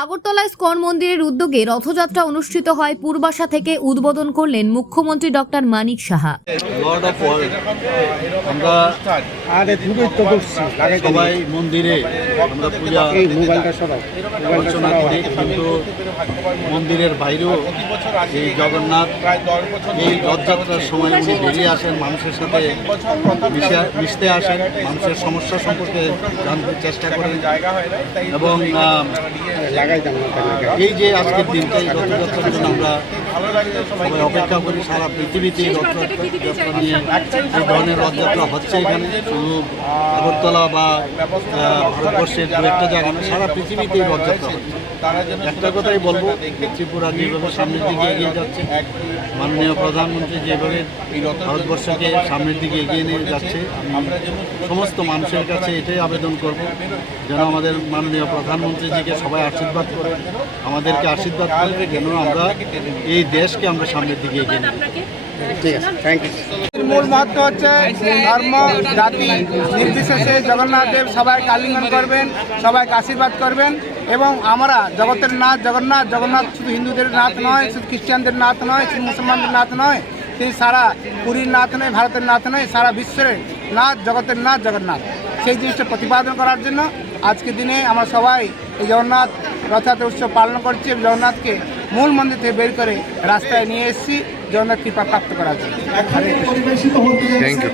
Agartala ISKCON মন্দিরের উদ্যোগে রথযাত্রা অনুষ্ঠিত হয়। পূর্বাশা থেকে উদ্বোধন করলেন মুখ্যমন্ত্রী doctor Manik Saha. Lord of world আমরা সবাই মন্দিরে আমরা পূজা অর্চনা করি, কিন্তু মন্দিরের বাইরেও এই জগন্নাথ এই রথযাত্রার সময় উনি বেরিয়ে আসেন, মানুষের সাথে মিশতে আসেন, মানুষের সমস্যা সম্পর্কে জানতে চেষ্টা করেন। এবং এই যে আজকের দিনটা, এই রথযাত্রার জন্য আমরা সবাই অপেক্ষা করি। সারা পৃথিবীতে এই রথযাত্রা নিয়ে এই ধরনের রথযাত্রা হচ্ছে। এখানে শুধু আগরতলা বা ভারতবর্ষের দু একটা জায়গা না, সারা পৃথিবীতে এই রথযাত্রা হচ্ছে। একটা কথাই বলবো, ত্রিপুরা যেভাবে সামনের দিকে এগিয়ে যাচ্ছে, মাননীয় প্রধানমন্ত্রী যেভাবে ভারতবর্ষকে সামনের দিকে এগিয়ে নিয়ে যাচ্ছে, সমস্ত মানুষের কাছে এটাই আবেদন করব যেন আমাদের মাননীয় প্রধানমন্ত্রীজিকে সবাই আশীর্বাদ করে, আমাদেরকে আশীর্বাদ করে, যেন আমরা এই দেশকে আমরা সামনের দিকে এগিয়ে নিই। ঠিক আছে, থ্যাংক ইউ। মূল মহত্ব হচ্ছে ধর্ম জাতি নির্বিশেষে জগন্নাথ দেব সবাইকে আলিঙ্গন করবেন, সবাইকে আশীর্বাদ করবেন। এবং আমরা জগতের নাথ জগন্নাথ, জগন্নাথ শুধু হিন্দুদের নাথ নয়, শুধু খ্রিস্টানদের নাথ নয়, শুধু মুসলমানদের নাথ নয়, তিনি সারা পুরীর নাথ নয়, ভারতের নাথ নয়, সারা বিশ্বের নাথ, জগতের নাথ জগন্নাথ। সেই জিনিসটা প্রতিপাদন করার জন্য আজকের দিনে আমরা সবাই এই জগন্নাথ রথযাত্রা উৎসব পালন করছি। জগন্নাথকে মূল মন্দির থেকে বের করে রাস্তায় নিয়ে এসেছি জগন্নাথ কৃপা প্রাপ্ত করার জন্য। Thank you.